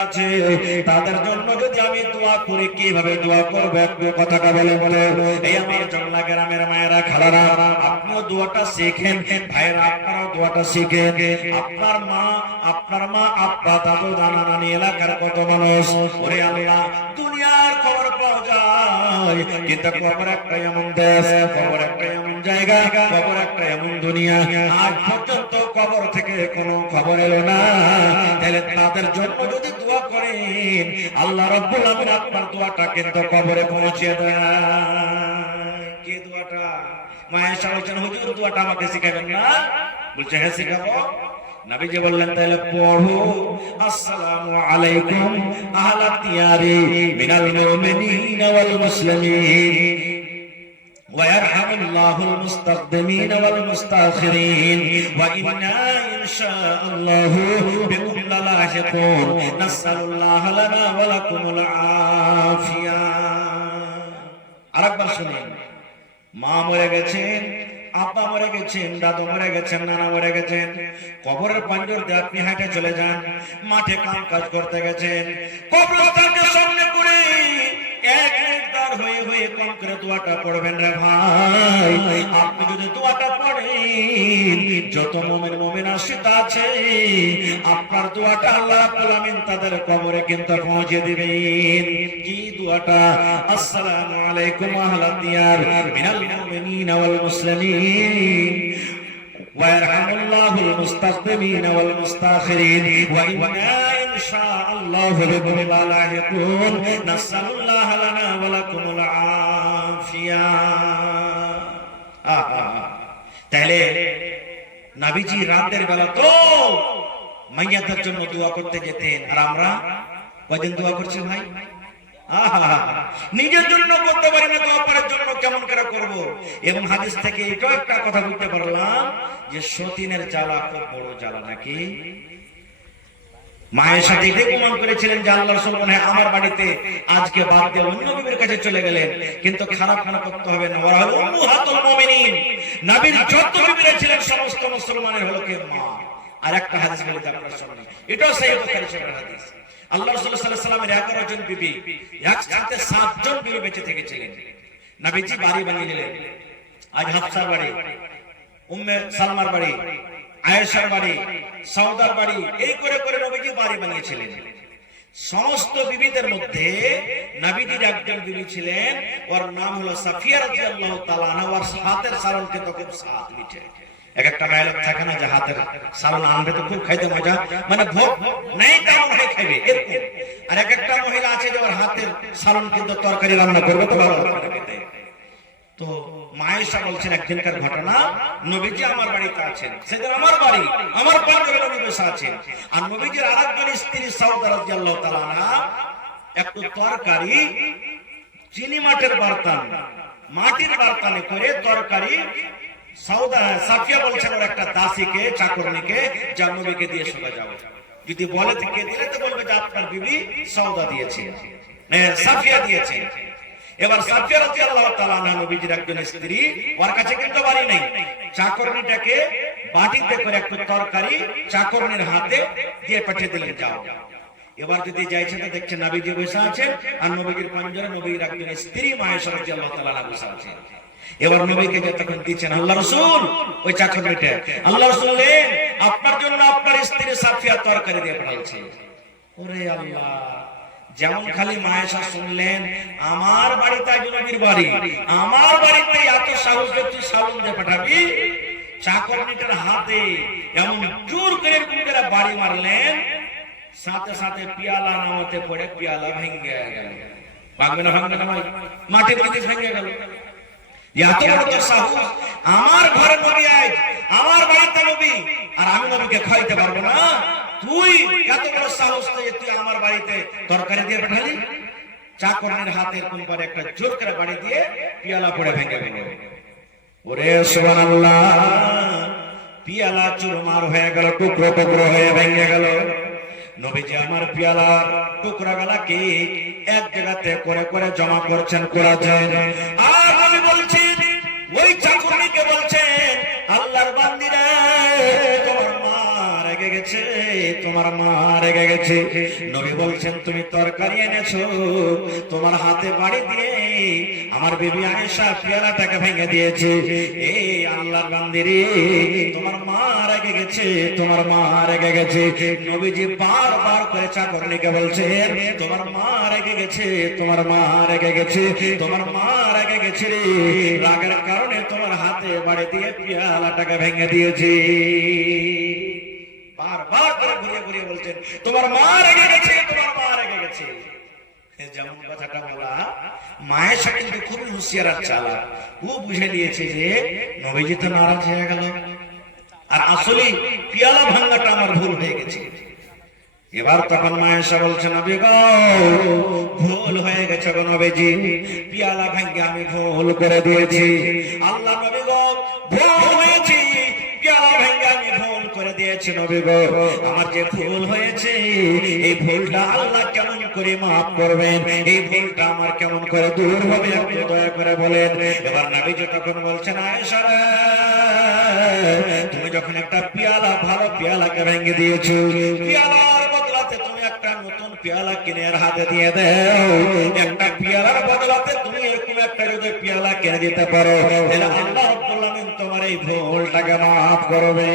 আছে তাদের জন্য যদি আমি দোয়া করি কিভাবে দোয়া করব একটু কথাটা বলে এই আমার জংলা গ্রামের মায়েরা খালারা আপনিও দোয়াটা শিখেন ভাইরা আপনারাও দোয়াটা শিখেন আপনার মা আব্বা দাদু নানা নানি এলাকার কত মানুষ ওরে আল্লাহ দুনিয়ার খবর পাওয়া যায় কিন্তু কবর একটা এমন দেশ কবর একটা এমন জায়গা কবর একটা এমন দুনিয়া আজ পর্যন্ত কবর থেকে কোনো খবর এলো না তাহলে তাদের জন্য যদি দোয়া করেন আল্লাহ রাব্বুল আলামিন আপনার দোয়াটা কিন্তু কবরে পৌঁছে দেয় কি দোয়াটা মায়ের সামনে হুজুর দোয়াটা আমাকে শিখাবেন না বলছে হ্যাঁ শিখাবো নবীজি বললেন তাহলে পড়ো আসসালামু আলাইকুম আহলাত দিয়ারি মিনাল মুমিনিনা ওয়াল মুসলিমিন ويرحم الله المستقدمين والمستاخرين وإنا إن شاء الله بكم للاحقون نسأل الله لنا ولكم العافية আরেকবার শুনুন মা মরে গেছেন আব্বা মরে গেছেন দাদু মরে গেছেন নানা মরে গেছেন কবরের পাঞ্জর দিয়ে আপনি হাঁটে চলে যান মাঠে কাম কাজ করতে গেছেন কবরস্থানকে সামনে করে এক একবার হয়ে হয়ে কোন করে দোয়াটা পড়বেন রে ভাই আপনি যদি দোয়াটা পড়েন যত মুমিন মুমিনা সেটা আছে আপনার দোয়াটা আল্লাহ রাব্বুল আমিন তাদের কবরে কিন্তু পৌঁছে দিবেন কি দোয়াটা আসসালামু আলাইকুম আহলাদ দিয়ার মিনাল মুমিনিনা ওয়াল মুসলিমিন ويرحم الله المستقدمين والمستاخرين وإنا إن شاء الله بكم لاحقون نسأل الله لنا ولكم العافية তাহলে নবীজি রাতের বেলা তো মাইয়াদের জন্য দোয়া করতে যেতেন আর আমরা কয়দিন দোয়া করছি ভাই নিজের জন্য করতে পারি না তো অপরের জন্য কেমন করে করব এবং হাদিস থেকে এটাও একটা কথা বুঝতে পারলাম যে সতীনের জ্বালা খুব বড় জ্বালা নাকি মায়ের সাথে প্রমাণ করেছিলেন যে আল্লাহ রাসূল মনে হয় আমার বাড়িতে আজকে বাদ দিয়ে অন্য নবীর কাছে চলে গেলেন কিন্তু খারাপ মনে করতে হবে না ওরা হলো উম্মাহাতুল মুমিনিন নবীর যত বিবিরা ছিলেন সমস্ত মুসলমানের হলো কে মা আর একটা হাদিস বলে আপনারা শুনুন এটাও সহিহ বুখারী শরীফের হাদিস আল্লাহ রাসূল সাল্লাল্লাহু আলাইহি ওয়াসাল্লামের 11 জন বিবি একসাথে 7 জন বিবি বেঁচে থেকেছিলেন নবীজি বাড়ি বানিয়ে নিলেন আজ হাফসার বাড়ি উম্মে সালমার বাড়ি আয়েশার বাড়ি সাউদার বাড়ি এই করে করে নবীজি বাড়ি বানিয়েছিলেন সমস্ত বিবিদের মধ্যে নবীজির একজন বিবি ছিলেন ওর নাম হলো সাফিয়া রাদিয়াল্লাহু তাআলা আনহা ওর হাতের সালনকে তো খুব স্বাদ মিঠে এক একটা মায়ের থাকে না যে হাতের সালন আনবে তো খুব খাইতে মজা মানে ভোগ নাই তেমন হয়ে খাইবে এরকম আর এক একটা মহিলা আছে যে ওর হাতের সালন কিন্তু তরকারি রান্না করবে তো ভালো লাগবে তো মায়েশা বলছেন একদিনকার ঘটনা নবীজি আমার বাড়িতে আছেন সেদিন আমার বাড়ি আমার পাশে নবী বসে আছেন আর নবীজির আরেকজন স্ত্রী সাউদা রাদিয়াল্লাহু তাআলা আনহা একটু তরকারি চিনি মাটির বার্তানে করে তরকারি সাউদা সাফিয়া বলছেন ওর একটা দাসীকে চাকরনিকে যা নবীকে দিয়ে শোনা যাবে যদি বলে থেকে দিলে তো বলবে যে আপনার বিবি সাউদা দিয়েছে সাফিয়া দিয়েছে এবার সাফিয়া রাদিয়াল্লাহু তাআলা আনহা নবীজির একজন স্ত্রী ওর কাছে কিন্তু বাড়ি নেই চাকরনিটাকে বাটিতে করে একটু তরকারি চাকরনির হাতে দিয়ে পাঠিয়ে দিলেন যাও এবার যদি যাইছে তো দেখছেন নবীজি বসে আছেন আর নবীজির পাঞ্জরে নবীর একজন স্ত্রী মায়েশা রাদিয়াল্লাহু তাআলা আনহা বসে আছেন এবার নবীকে যতক্ষণ দিচ্ছেন আল্লাহ রাসূল ওই চাকরনিটা আল্লাহ রাসূল আপনার জন্য আপনার স্ত্রী সাফিয়া তরকারি দিয়ে পাঠাচ্ছে ওরে আল্লাহ যেমন খালি মায়েশা শুনলেন আমার বাড়িতে একজন নবীর বাড়ি আমার বাড়িতে এত সাহস তুই সালন দিয়ে পাঠাবি চাকরনিটার হাতে এমন জোর করে কুকুরা বাড়ি মারলেন সাথে সাথে পিয়ালা নামাতে পড়ে পিয়ালা ভেঙে গেল ভাঙবে না ভাই মাটির নিচে ভেঙে গেল এত বড় তো সাহস আমার ঘরে নবী আজ আমার বাড়িতে নবী আর আমি নবীকে খাইতে পারবো না তুই এত বড় সাহস তুই আমার বাড়িতে তরকারি দিয়ে পাঠালি চাকরনির হাতের কোন পারে একটা জোর করে বাড়ি দিয়ে পিয়ালা পড়ে ভেঙে গেল ওরে সুবহানাল্লাহ পিয়ালা চুরমার হয়ে গেল টুকরো টুকরো হয়ে ভেঙে গেল নবীজি আমার পিয়ালার টুকরা গুলাকে এক জায়গাতে করে করে জমা করছেন করা যায় আর নবী বলছেন ওই চাকরনিকে বলছেন আল্লাহর বান্দীরা তোমার মা রেগে গেছে তোমার মা রেগে গেছে। নবী বলছেন তুমি তরকারি এনেছো, তোমার হাতে বাড়ি দিয়ে আমার বিবি আয়েশা পেয়ালাটাকে ভেঙে দিয়েছে। এই আল্লাহর বান্দিরে, তোমার মা রেগে গেছে, তোমার মা রেগে গেছে। নবীজি বারবার করে চাকরনিকে বলছেন তোমার মা রেগে গেছে, তোমার মা রেগে গেছে, তোমার মা রেগে গেছে রে, রাগের কারণে তোমার হাতে বাড়ি দিয়ে পেয়ালাটাকে ভেঙে দিয়েছে। বারবার করে ঘুরিয়ে ঘুরিয়ে বলছেন তোমার মা রেগে গেছে, তোমার মা রেগে গেছে। যেমন কথাটা বলা, মায়ের সাথে কিন্তু খুবই হুঁশিয়ার আর চালাক। ও বুঝে নিয়েছে যে নবীজি তো নারাজ হয়ে গেল, আর আসলে পেয়ালা ভাঙাটা আমার ভুল হয়ে গেছে। এবার তখন মায়েশা বলছে নবী গো, ভুল হয়ে গেছে গো নবীজি, পেয়ালা ভাঙে আমি ভুল করে দিয়েছি। আল্লাহ নবী গো, ভুল হয়েছে, পেয়ালা ভাঙে আমি ভুল করে দিয়েছি নবী গো। আমার যে ভুল হয়েছে, এই ভুলটা আল্লাহ কেমন করে মাফ করবেন, এই ভুলটা আমার কেমন করে দূর হবে, আপনি দয়া করে বলেন। এবার নবীজি তখন বলছেন আয়েশা রে, তুমি যখন একটা পেয়ালা, ভালো পেয়ালাকে ভেঙে দিয়েছো, পেয়ালার বদলাতে তুমি একটা নতুন পেয়ালা কিনে হাতে দিয়ে দাও। একটা পেয়ালার বদলাতে তুমি এরকম একটা যদি পেয়ালা কিনে দিতে পারো, তাহলে আল্লাহ রাব্বুল আলামিন তোমার এই ভুলটাকে মাফ করবে।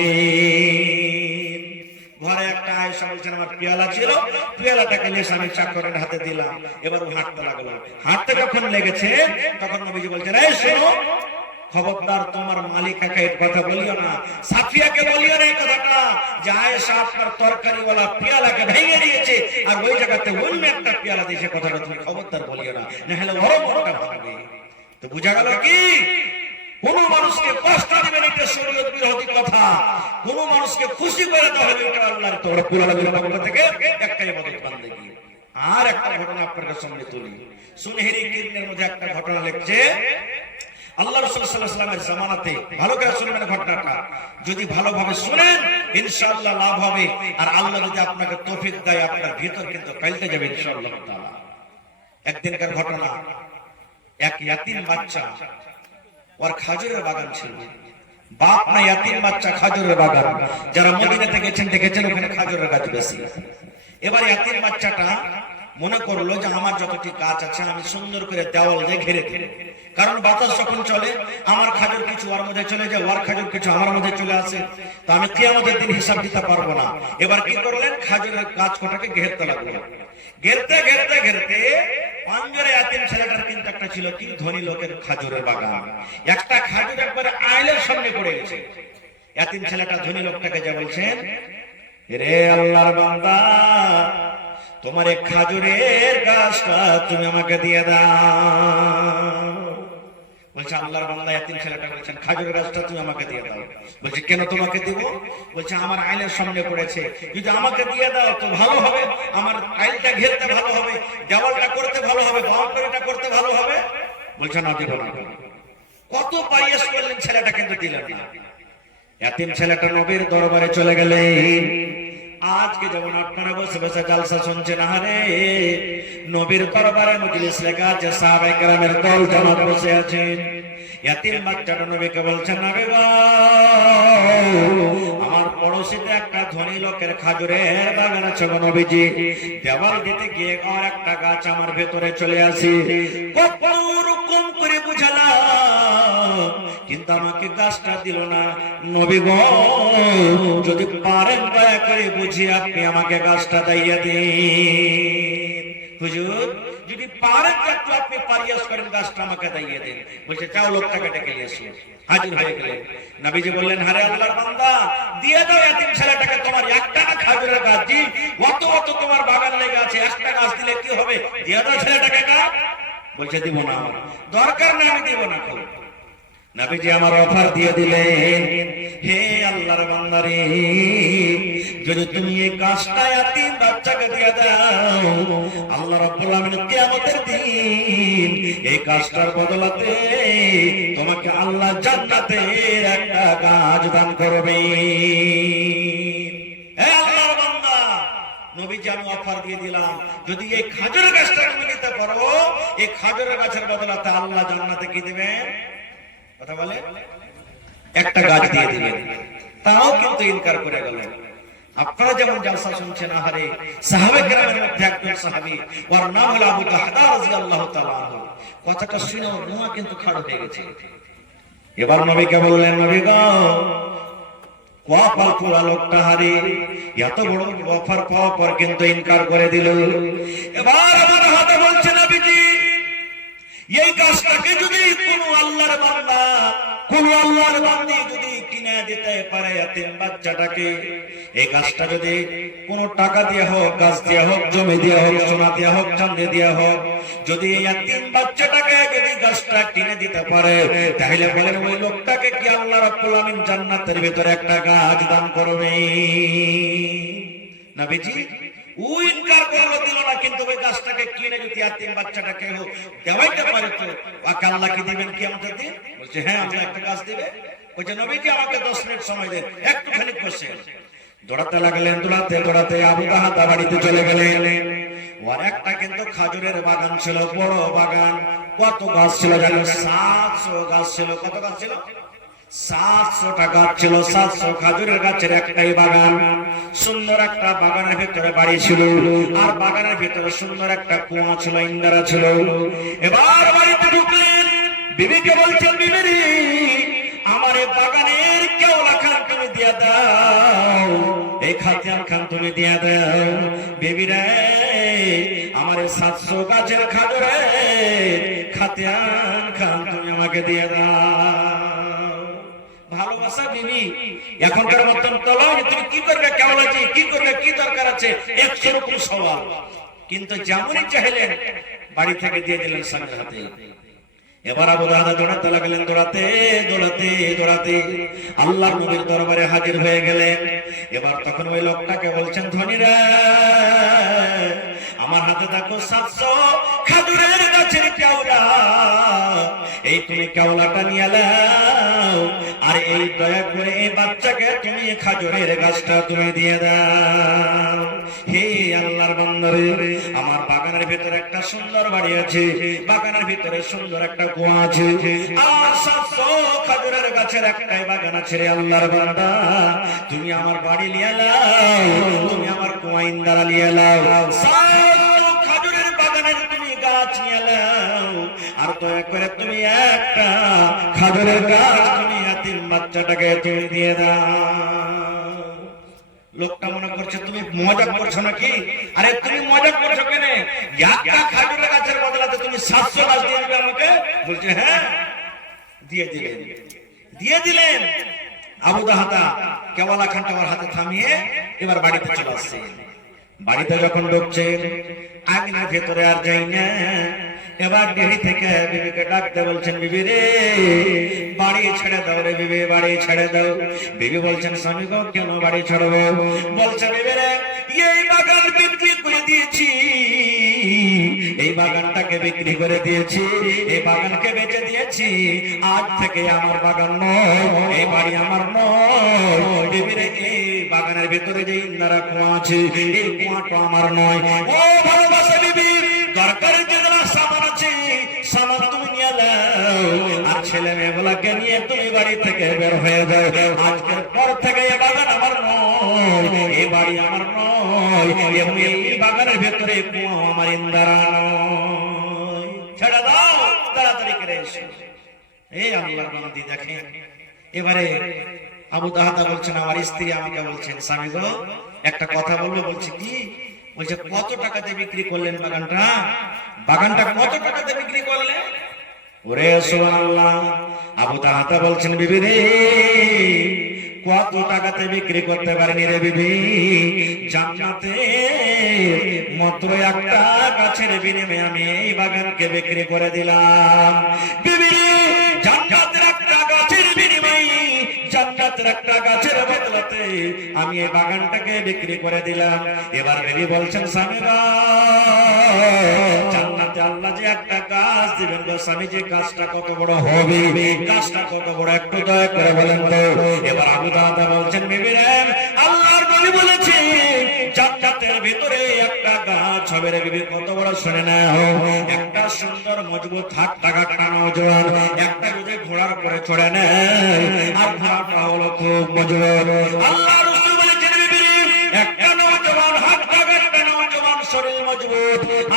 ঘরে একটা আয়েশা বলছেন আমার পেয়ালা ছিল, পেয়ালাটাকে নিয়ে আমি চাকরের হাতে দিলাম। এবার ও হাঁটতে লাগলো, হাঁটতে যখন লেগেছে তখন নবীজি বলছেন এই শোনো, খবরদার তোমার মালিকাকে এই কথা বলিও না, সাফিয়াকে বলিও না এই কথাটা যে আয়েশা আপনার তরকারিওয়ালা পেয়ালাকে ভেঙে দিয়েছে, আর ওই জায়গাতে অন্য একটা পেয়ালা দিয়েছে, কথাটা তুমি খবরদার বলিও না, না হলে বড় বড়টা ভাঙবে। তো বুঝা গেল কি, কোন মানুষকে কষ্ট দিবেন এটা শরীয়ত বিরোধী কথা, কোন মানুষকে খুশি করে দেওয়া হলে এটা আল্লাহর তরফ থেকে একটাই ইবাদত বান্দেগী। আর একটা ঘটনা আপনাদের সামনে তুলি, সুনহেরি কিরনের মধ্যে একটা ঘটনা লিখছে আল্লাহ রাসূল সাল্লাল্লাহু আলাইহি ওয়াসাল্লামের জামানাতে। ভালো করে শুনবেন ঘটনাটা, যদি ভালোভাবে শুনেন ইনশাআল্লাহ লাভ হবে, আর আল্লাহ যদি আপনাকে তৌফিক দেয় আপনার ভিতর কিন্তু পাল্টে যাবে ইনশাআল্লাহ তাআলা। একদিনকার ঘটনা, এক ইয়াতিম বাচ্চা, ওর খাজুরের বাগান ছিল। বাপ না ইয়াতিম বাচ্চা, খাজুরের বাগান, যারা মদিনাতে গেছেন দেখেছেন ওখানে খাজুরের গাছ বেশি। এবার ইয়াতিম বাচ্চাটা মনে করলো যে আমার যতটি গাছ আছে আমি সুন্দর করে দেওয়াল দিয়ে ঘিরে দিই, কারণ বাতাস যখন চলে আমার খাজুর কিছু ওর মধ্যে চলে যায়, ওর খাজুর কিছু আমার মধ্যে চলে আসে, তো আমি কিয়ামতের দিন হিসাব দিতে পারবো না। এবার কি করলেন, খাজুরের গাছ কটাকে ঘেরতে লাগলো। ঘেরতে ঘেরতে ঘেরতে পাঞ্জরে ইয়াতিম ছেলেটার কিন্তু একটা ছিল কি ধনী লোকের খাজুরের বাগান, একটা খাজুর একবারে আইলের সামনে পড়ে গেছে। ইয়াতিম ছেলেটা ধনী লোকটাকে যা বলছেন, রে আল্লাহর বান্দা, তোমার এই খাজুরের গাছটা তুমি আমাকে দিয়ে দাও। বলছে আল্লাহর বান্দা ইয়াতিম ছেলেটা বলছেন খাজুরের গাছটা তুমি আমাকে দিয়ে দাও। বলছে কেন তোমাকে দিব? বলছে আমার আইলের সামনে পড়েছে, যদি আমাকে দিয়ে দাও তো ভালো হবে, আমার আইলটা ঘেরতে ভালো হবে, দেওয়ালটা করতে ভালো হবে, বাউন্ডারিটা করতে ভালো হবে। বলছে না দিব না। কত পাইয়াস করলেন, ছেলেটা কিন্তু দিলেন না। ইয়াতিম ছেলেটা নবীর দরবারে চলে গেলেন। আজকে যেমন আপনারা বসে বসে জালসা শুনছেন, আরে নবীর দরবারে মজলিস লেখা আছে, সাহাবায়ে কেরামের দল জামাত বসে আছেন। ইয়াতিম বাচ্চাটা নবীকে বলছেন নবী গো, আমার পড়োশিতে একটা ধনী লোকের খাজুরের বাগান আছে গো নবীজি, দেওয়াল দিতে গিয়ে আর একটা গাছ আমার ভেতরে চলে আসি, কত রকম করে বুঝালাম কিন্তু আমাকে গাছটা দিল না। নবী গো, যদি পারেন দয়া করে বুঝিয়ে আপনি আমাকে গাছটা দিয়ে দিন। হুজুর যদি পারেন একটু আপনি পারিয়াস করেন, গাছটা আমাকে দিয়ে দেন। বলছে যাও লোকটাকে ডেকে নিয়ে এসো। হাজির হয়ে গেলেন। নবীজি বললেন, আরে আল্লাহর বান্দা, দিয়ে দাও ইয়াতিম ছেলেটাকে তোমার একটা না খাজুরের গাছ, জি অত অত তোমার বাগান লেগে আছে, একটা গাছ দিলে কি হবে, দিয়ে দাও ছেলেটাকে গাছ। বলছে দিব না, দরকার না, আমি দিব না। নবীজি আমার অফার দিয়ে দিলেন, হে আল্লাহর বান্দারে, যদি তুমি এই গাছটা ইয়াতিম বাচ্চাকে দিয়ে দাও, আল্লাহ রাব্বুল আলামিন কিয়ামতের দিন এই গাছটার বদলাতে তোমাকে আল্লাহ জান্নাতের একটা গাছ দান করবে। হে আল্লাহর বান্দা, নবীজি আমি অফার দিয়ে দিলাম, যদি এই খাজুরের গাছটা তুমি দিতে পারো, এই খাজুরের গাছের বদলাতে আল্লাহ জান্নাতে কি দিবেন? কথা বলে একটা গাছ দিয়ে দিবেন। তাও কিন্তু ইনকার করে গেলেন। আপনারা যেমন জালসা শুনছেন, আহারে সাহাবে কেরামের মধ্যে একজন সাহাবী, ওর নাম হলো আবু দাহদা রাদিয়াল্লাহু তাআলা আনহু। কথাটা শুনে ওর মুখ কিন্তু খাড়া হয়ে গেছে। এবার নবীকে বললেন, নবী গো, কপাল পোড়া লোকটা, হারে এত বড় অফার পাওয়ার পর কিন্তু ইনকার করে দিল। এবার আবু দাহদা বলছে, নবীজি, এই গাছটাকে যদি কোনো আল্লাহর বান্দা, কোন আল্লাহর বান্দী যদি কিনে দিতে পারে এতিম বাচ্চাটাকে, এই গাছটা যদি কোন টাকা দিয়ে হোক, গাছ দিয়ে হোক, জমি দিয়ে হোক, সোনা দিয়ে হোক, চাঁদি দিয়ে হোক, যদি এই এতিম বাচ্চাটাকে যদি গাছটা কিনে দিতে পারে, তাহলে বলেন ওই লোকটাকে কি আল্লাহ রাব্বুল আলামিন জান্নাতের ভিতরে একটা গাছ দান করবে? নবীজি ও ইনকার করলো, দিল না, কিন্তু ওই গাছটাকে কিনে যদি এতিম বাচ্চাটাকে হোক দেওয়াইতে পারে তো ওকে আল্লাহ কি দিবেন কিয়ামতের দিন? বলছে হ্যাঁ, আল্লাহ একটা গাছ দিবে। বলছে নবীজি আমাকে 10 মিনিট সময় দেন, একটুখানি বসে। দৌড়াতে লাগলেন, দৌড়াতে দৌড়াতে আবু দাহদা বাড়িতে চলে গেলেন। ওর একটা কিন্তু খাজুরের বাগান ছিল, বড় বাগান। কত গাছ ছিল জানো? 700 গাছ ছিল। কত গাছ ছিল? 700টা গাছ ছিল। 700 খাজুরের গাছের একটাই বাগান। সুন্দর একটা বাগানের ভিতরে বাড়ি ছিল, আর বাগানের ভিতরে সুন্দর একটা কুয়া ছিল, ইন্দারা ছিল। এবার বাড়িতে ঢুকলেন, বিবিকে বলছেন, বিবি রে, আমার এই বাগানের কেওড়া খান তুমি দিয়া দাও, এই খাতিয়ান খান তুমি দিয়া দাও। বিবি রে, আমার এই 700 গাছের খাজুরে খাতিয়ান খান তুমি আমাকে দিয়ে দাও। ভালোবাসা বিবি, এখনকার মতন তলায় তুমি কি করবে, কেমন আছে, কি করবে, কি দরকার আছে, 100 রকম সওয়াল। কিন্তু যেমনই চাইলেন বাড়ি থেকে দিয়ে দিলেন স্বামীর হাতে। এবার আবু দাহদা দৌড়াতে লাগলেন, দৌড়াতে দৌড়াতে দৌড়াতে আল্লাহর নবীর দরবারে হাজির হয়ে গেলেন। এবার তখন ওই লোকটাকে বলছেন, ধনীরা, আমার হাতে দেখো 700 খাজুরের গাছের কেওড়া, এই তুমি কেওড়াটা নিয়ে নাও, আর এই দয়া করে এই বাচ্চাকে তুমি খাজুরের গাছটা তুমি দিয়ে দাও। হে আল্লাহর বান্দারে, আমার বাগানের ভিতরে একটা সুন্দর বাড়ি আছে, বাগানের ভিতরে সুন্দর একটা কুয়া আছে, আর 700 খাজুরের গাছের একটাই বাগান আছে। রে আল্লাহর বান্দা, তুমি আমার বাড়ি নিয়ে নাও, তুমি আমার কুয়া ইন্দারা নিয়ে নাও, 700 খাজুরের বাগানের তুমি গাছ নিয়ে নাও, আর দয়া করে তুমি একটা খাজুরের গাছ তুমি এতিম বাচ্চাটাকে তুমি দিয়ে দাও। লোকটা মনে করছে তুমি মজা করছো নাকি? আরে তুমি মজা করছো কেন? একটা খাজুরের গাছের বদলাতে তুমি 700 গাছ দিয়ে দিবে আমাকে? বলছে হ্যাঁ, দিয়ে দিলেন, দিয়ে দিলেন। আবু দাহদা কেওয়ালা খানটা ওর হাতে থামিয়ে এবার বাড়িতে চলে আসছে। বাড়িতে যখন ঢুকছেন, আঙিনার ভেতরে আর যাই না, এবার দেরি থেকে বিবিকে ডাকতে বলছেন, বিবি রে, বাড়ি ছেড়ে দাও রে বিবি, বাড়ি ছেড়ে দাও। বিবি বলছেন, স্বামী গো, কেন বাড়ি ছাড়বো? বলছে, বিবি রে, এই বাগান বিক্রি করে দিয়েছি, এই বাগানটাকে বিক্রি করে দিয়েছি, এই বাগানকে বেচে দিয়েছি, আজ থেকে আমার বাগান নয়, এই বাড়ি আমার নয়। বিবি রে, এই বাগানের ভিতরে যে ইন্দারা কুয়া আছে, এই কুয়াটা আমার নয়। ও ভালোবাসা বিবি, দরকারে যেগুলো সামান আছে, সামান তুমি নিয়ে নাও, আর ছেলে মেয়েগুলাকে নিয়ে তুমি বাড়ি থেকে বের হয়ে যাও। আজকের পর থেকে এই বাগান আমার নয়, এই বাড়ি আমার নয়, এবং এই বাগানের ভেতরে কুয়া আমার ইন্দারা নয়। ছেড়ে দাও, তাড়াতাড়ি করে এসো। এই আল্লাহর বান্দি দেখেন, এবারে আবু দাহদা বলছেন, আমার স্ত্রী আমাকে বলছেন, স্বামী গো, একটা কথা বলবো। বলছে কি? বলছে, কত টাকাতে বিক্রি করলেন বাগানটা? বাগানটা কত টাকাতে বিক্রি করলেন? ওরে সুবহানাল্লাহ। আবু দাহদা বলছেন, বিবি রে, কত টাকাতে বিক্রি করতে পারেনি রে বিবি, জান্নাতে মাত্র একটা গাছের বিনিময়ে আমি এই বাগানকে বিক্রি করে দিলাম। বিবি, জান্নাতের একটা গাছের বিনিময়ে, জান্নাতের একটা গাছের বদলাতে আমি এই বাগানটাকে বিক্রি করে দিলাম। এবার বিবি বলছেন, স্বামীরা, জান্নাতে আল্লাহ যে একটা গাছ দিবেন গো স্বামী, যে গাছটা কত বড় হবে, গাছটা কত বড়, একটু দয়া করে বলেন তো। এবার আবু দাহদা বলছেন, বিবি রে, আল্লাহর নবী বলেছে জান্নাতের ভিতরে একটা গাছ হবে রে বিবি। কত বড় শুনে নাও, একটা সুন্দর মজবুত হাত টাকা নওজোয়ান, একটা যদি ঘোড়ার উপরে চড়ে নেয়, আর ঘোড়াটা হলো খুব মজবুত। আল্লাহ রাসূল বলেছেন, বিবি,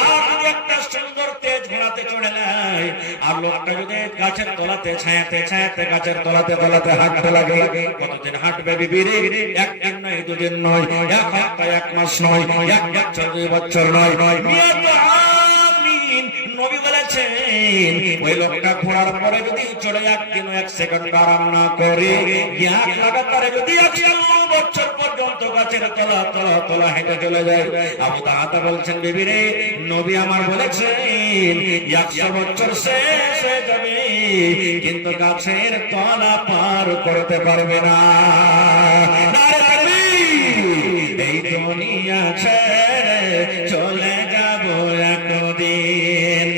আর যদি একটা সুন্দর তেজ ঘোড়াতে চড়ে নেয়, আর লোকটা যদি গাছের তলাতে ছায়াতে ছায়াতে গাছের তলাতে তলাতে হাঁটতে লাগে, কতদিন হাঁটবে বিবিরে? একদিন নয়, দুদিন নয়, এক সপ্তাহ, এক মাস নয়, এক বছর, 2 বছর নয়। নবী বলেছেন ওই লোকটা ঘোড়ার পরে যদি চড়ে একদিন এক সেকেন্ড আরাম না করে, এক লাগাতার যদি 100 বছর পর্যন্ত গাছের তলা তলা তলা হেঁটে চলে যায়, আবু তাহাতা বলছেন বিবিরে, নবী আমার বলেছেন 100 বছর শেষ হয়ে যাবে কিন্তু গাছের তলা পার করতে পারবে না। এই দুনিয়া ছেড়ে চলে যাব একদিন,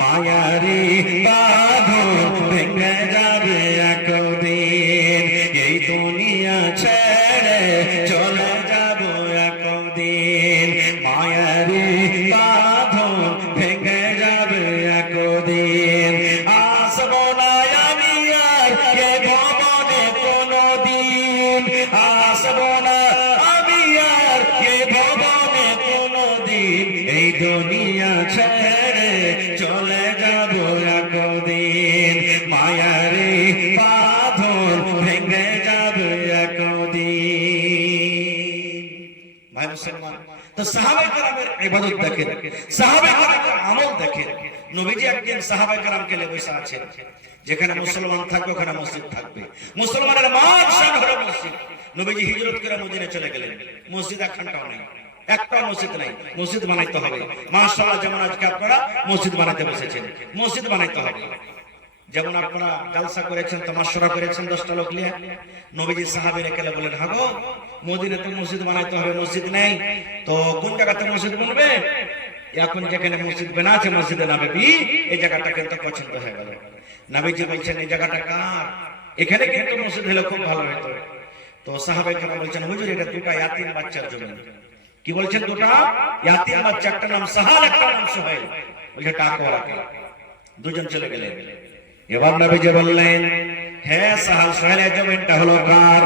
মায়ারি বাঁধন ভেঙে যাবে একদিন। এই দুনিয়া ছেড়ে চলে যাব একদিন, মায়ারি বাঁধন ভেঙে যাবে একদিন। আসবো না আমি আর এ ভবনে কোনদিন, আসবো না আমি আর এ ভবনে কোনদিন। এই দুনিয়া ছেড়ে চলে যাব একদিন, মায়ারি বাঁধন ভেঙে যাবে একদিন। ভাই মুসলমান, তো সাহাবায়ে কেরামের ইবাদত দেখেন, সাহাবায়ে কেরামের আমল দেখেন। নবীজি একদিন সাহাবায়ে কেরামকে নিয়ে বসে আছেন, যেখানে মুসলমান থাকবে ওখানে মসজিদ থাকবে, মুসলমানের মানশান হলো মসজিদ। নবীজি হিজরত করে মদিনায় চলে গেলেন, মসজিদ একখানটাও নেই, একটাও মসজিদ নাই, মসজিদ বানাইতে হবে। মাশাআল্লাহ, যেমন আজকে আপনারা মসজিদ বানাইতে বসেছেন, মসজিদ বানাইতে হবে। যেমন আপনারা জালসা করেছেন, তামাশরা করেছেন 10টা লোক নিয়ে, নবীজি সাহাবীরা কেলে বলেন, হাগো মদিনাতে মসজিদ বানাইতে হবে, মসজিদ নেই, তো কোন জায়গাতে মসজিদ বানবে? এখন যেখানে মসজিদ বানা আছে মসজিদে নববী, এই জায়গাটা কিন্তু পছন্দ হয়ে গেল। নবীজি বলছেন এই জায়গাটা কার? এখানে কিন্তু মসজিদ হলে খুব ভালো হতো। তো সাহাবায়ে কেরাম বলছেন, হুজুর এটা 2টা ইয়াতীম বাচ্চার জমি। কি বলছেন? 2টা ইয়াতীম বাচ্চা, একটা নাম সাহাল, একটা নাম সুহাইল। বলছে টাকা রাখে, দুজন চলে গেলেন। এবার নবীজি বললেন, হে সাহাল সুহাইলের জমিটা হলো কার?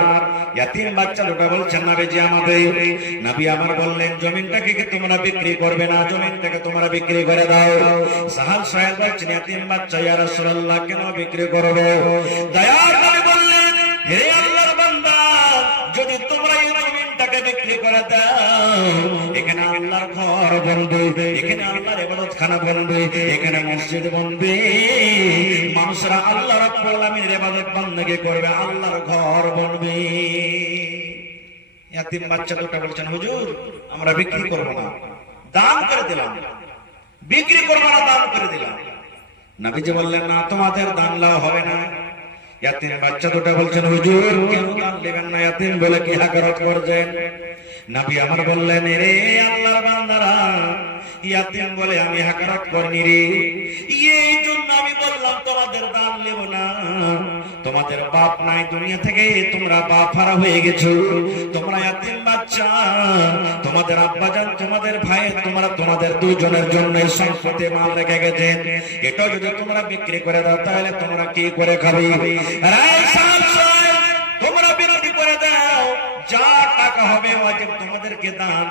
ইয়াতীম বাচ্চা 2টা বলছেন নবীজি আমাদের। নবী আমার বললেন, জমিনটাকে কি তোমরা বিক্রি করবে না? জমিনটাকে তোমরা বিক্রি করে দাও। সাহাল সুহাইল বলছেন, ইয়াতীম বাচ্চা ইয়া রাসূলুল্লাহ কেন বিক্রি করব? দয়ার নবী বললেন, হে আল্লাহর বান্দা, যদি তোমরা এই জমিনটাকে বিক্রি করে দাও, এখানে আল্লাহর ঘর বনবে, এখানে আল্লাহর ইবাদতখানা বনবে, এখানে মসজিদ বনবে, মানুষরা আল্লাহ রাব্বুল আলামিনের ইবাদত বندگی করবে, আল্লাহর ঘর বনবে। ইয়াতীম বাচ্চা 2টা বলছেন, হুজুর আমরা বিক্রি করব না, দান করে দিলাম, বিক্রি করব না, দান করে দিলাম। নবীজি বললেন, না তোমাদের দান লাও হবে না। ইয়াতীম বাচ্চা 2টা বলছেন, হুজুর কেন দান নেবেন না? ইয়াতীম বলে কি হাকারত করছেন? নবী আমার বললেন, রে আল্লাহর বান্দারা, ইয়াতীম বলে আমি হাকারত করিনি রে, এই জন্য আমি বললাম তোমাদের দান নেব না। তোমাদের বাপ নাই দুনিয়া থেকে, তোমরা বাপ হারা হয়ে গেছো, তোমরা ইয়াতীম বাচ্চা, তোমাদের আব্বাজান তোমাদের ভাই তোমরা তোমাদের দুজনের জন্য সম্পত্তি মাল রেখে গেছেন, এটা যদি তোমরা বিক্রি করে দাও তাহলে তোমরা কি করে খাবে? তোমরা বিক্রি করে দাও, যা টাকা হবে ওয়াজিব তোমাদেরকে দান,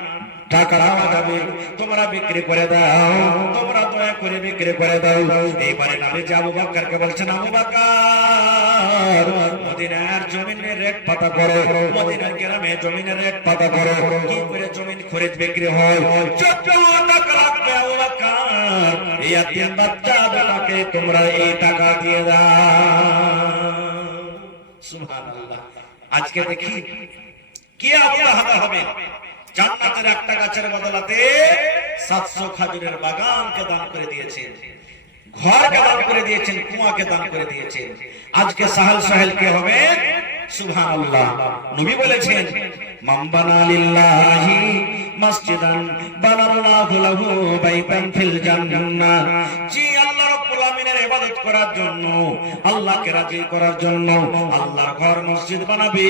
টাকা দেওয়া যাবে, তোমরা বিক্রি করে দাও, তোমরা দয়া করে বিক্রি করে দাও। এইবারে নবীজি আবু বকরকে বলছেন, আবু বকর মদিনার জমিনের রেট পাতা করো, মদিনার গ্রামে জমিনের রেট পাতা করো, কি করে জমিন খরিদ বিক্রি হয়, যত টাকা লাগবে আবু বকর এই ইয়াতীম বাচ্চা 2টাকে তোমরা এই টাকা দিয়ে দাও। সুবহানাল্লাহ। আজকে দেখি কি আবহাওয়া হবে, জান্নাতের একটা গাছের বদলাতে 700 খাজুরের বাগানকে দান করে দিয়েছেন, ঘরকে দান করে দিয়েছেন, কুয়াকে দান করে দিয়েছেন। আজকে সাহাল সাহেল কে হবে? সুবহানাল্লাহ। নবী বলেছেন, মান বানা লিল্লাহি মসজিদান বানাল্লাহু লাহু বাইতান ফিল জান্নাহ। যে আল্লাহ রাব্বুল আমিনের ইবাদত করার জন্য, আল্লাহকে রাজি করার জন্য আল্লাহর ঘর মসজিদ বানাবে,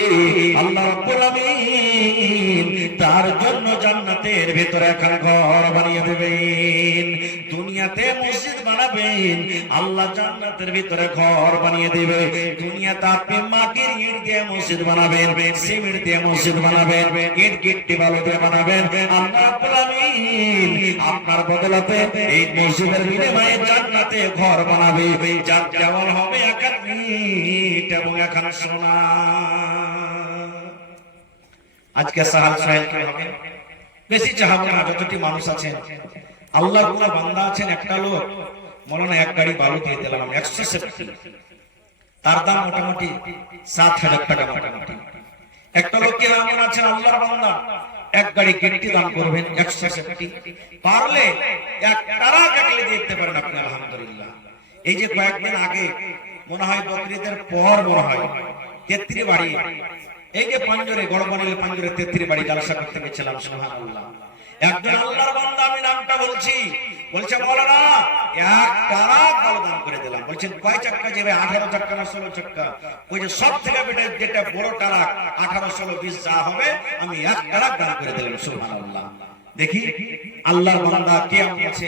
আল্লাহ রাব্বুল আমিন তার জন্য জান্নাতের ভিতরে একটা ঘর বানিয়ে দেবেন। দুনিয়া দুনিয়াতে মসজিদ বানাবেন, আল্লাহ জান্নাতের ভিতরে ঘর বানিয়ে দেবে। দুনিয়াতে আপনি মাটির ইট দিয়ে মসজিদ বানাবেন, সিমেন্ট দিয়ে মসজিদ বানাবেন, ইট গিট্টি বালু দিয়ে বানাবেন, আল্লাহ রাব্বুল আমিন আপনার বদলাতে এই মসজিদের বিনিময়ে জান্নাতে ঘর বানাবে, যার দেওয়াল হবে একান ইট এবং একান সোনা। আজকে সাহাল সাহেব কি হবে? বেশি চাহাবো না, যতটি মানুষ আছেন আল্লাহর কোন বান্দা আছেন, একটা লোক মৌলানা এক গাড়ি বালু দিয়ে দিলাম 170, তার দাম মোটামুটি 7,000 টাকা মোটামুটি। একটা লোক কি এমন আছেন আল্লাহর বান্দা এক গাড়ি গিট্টি দান করবেন 170, পারলে এক টাকা কাটলে দিতে পারেন আপনি আলহামদুলিল্লাহ। এই যে কয়েকদিন আগে মনে হয় বকরিদের পর মনে হয় 33 বাড়ি, এই যে পাঞ্জরে গড়বানিলে পাঞ্জরে 33 বাড়ি জালসা করতে গেছিলাম, সুবহানাল্লাহ। একজন আল্লাহর বান্দা, আমি নামটা বলছি, বলছে মাওলানা এক টাকা বালু দান করে দিলাম। বলছেন কয় চাক্কা যাবে? 18 চাক্কা না 16 চাক্কা? ওই যে সব থেকে যেটা বড় টাকা 18, 16, 20 যা হবে আমি এক টাকা দান করে দিলাম, সুবহানাল্লাহ। দেখি আল্লাহর বান্দা কে আছে